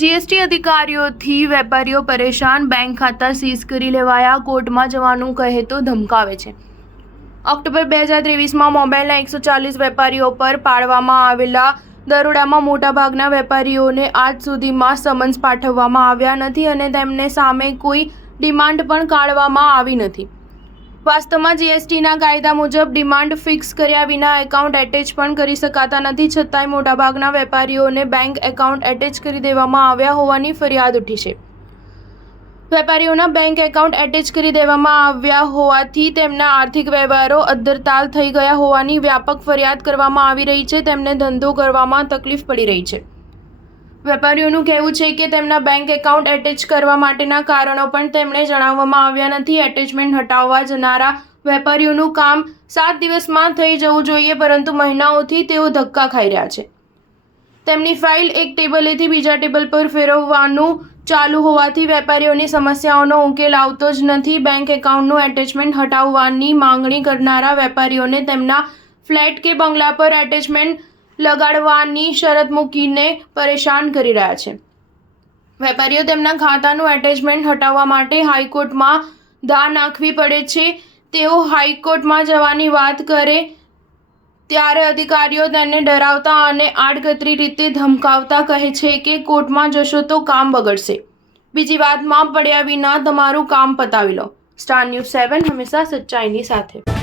GST અધિકારીઓથી વેપારીઓ પરેશાન, bank ખાતા સીઝ કરી લેવાયા, કોર્ટમાં જવાનું કહે તો ધમકાવે છે। ઓક્ટોબર 2023માં મોબાઈલના 140 વેપારીઓ પર પાડવામાં આવેલા દરોડામાં મોટાભાગના વેપારીઓને આજ સુધીમાં સમન્સ પાઠવવામાં આવ્યા નથી અને તેમને સામે કોઈ ડિમાન્ડ પણ કાઢવામાં આવી નથી। વાસ્તવમાં જીએસટીના કાયદા મુજબ ડિમાન્ડ ફિક્સ કર્યા વિના એકાઉન્ટ એટેચ પણ કરી શકાતા નથી, છતાંય મોટાભાગના વેપારીઓને બેંક એકાઉન્ટ એટેચ કરી દેવામાં આવ્યા હોવાની ફરિયાદ ઉઠી છે। વેપારીઓના બેંક એકાઉન્ટ એટેચ કરી દેવામાં આવ્યા હોવાથી તેમના આર્થિક વ્યવહારો અદ્ધરતાલ થઈ ગયા હોવાની વ્યાપક ફરિયાદ કરવામાં આવી રહી છે। તેમને ધંધો કરવામાં તકલીફ પડી રહી છે। વેપારીઓનું કહેવું છે કે તેમના બેંક એકાઉન્ટ એટેચ કરવા માટેના કારણો પણ તેમણે જણાવવામાં આવ્યા નથી। એટેચમેન્ટ હટાવવા જનારા વેપારીઓનું કામ 7 દિવસમાં થઈ જવું જોઈએ, પરંતુ મહિનાઓથી તેઓ ધક્કા ખાઈ રહ્યા છે। તેમની ફાઇલ એક ટેબલેથી બીજા ટેબલ પર ફેરવવાનું ચાલુ હોવાથી વેપારીઓની સમસ્યાઓનો ઉકેલ આવતો જ નથી। બેંક એકાઉન્ટનું એટેચમેન્ટ હટાવવાની માંગણી કરનારા વેપારીઓને તેમના ફ્લેટ કે બંગલા પર એટેચમેન્ટ લગાડવાની શરત મૂકીને પરેશાન કરી રહ્યા છે। વેપારીઓ તેમના ખાતાનું એટેચમેન્ટ હટાવવા માટે હાઈકોર્ટમાં ધા નાખવી પડે છે। તેઓ હાઈકોર્ટમાં જવાની વાત કરે ત્યારે અધિકારીઓ તેને ડરાવતા અને આડકતરી રીતે ધમકાવતા કહે છે કે કોર્ટમાં જશો તો કામ બગડશે, બીજી વાતમાં પડ્યા વિના તમારું કામ પતાવી લો। સ્ટાર ન્યૂઝ 7 હંમેશા સચ્ચાઈની સાથે।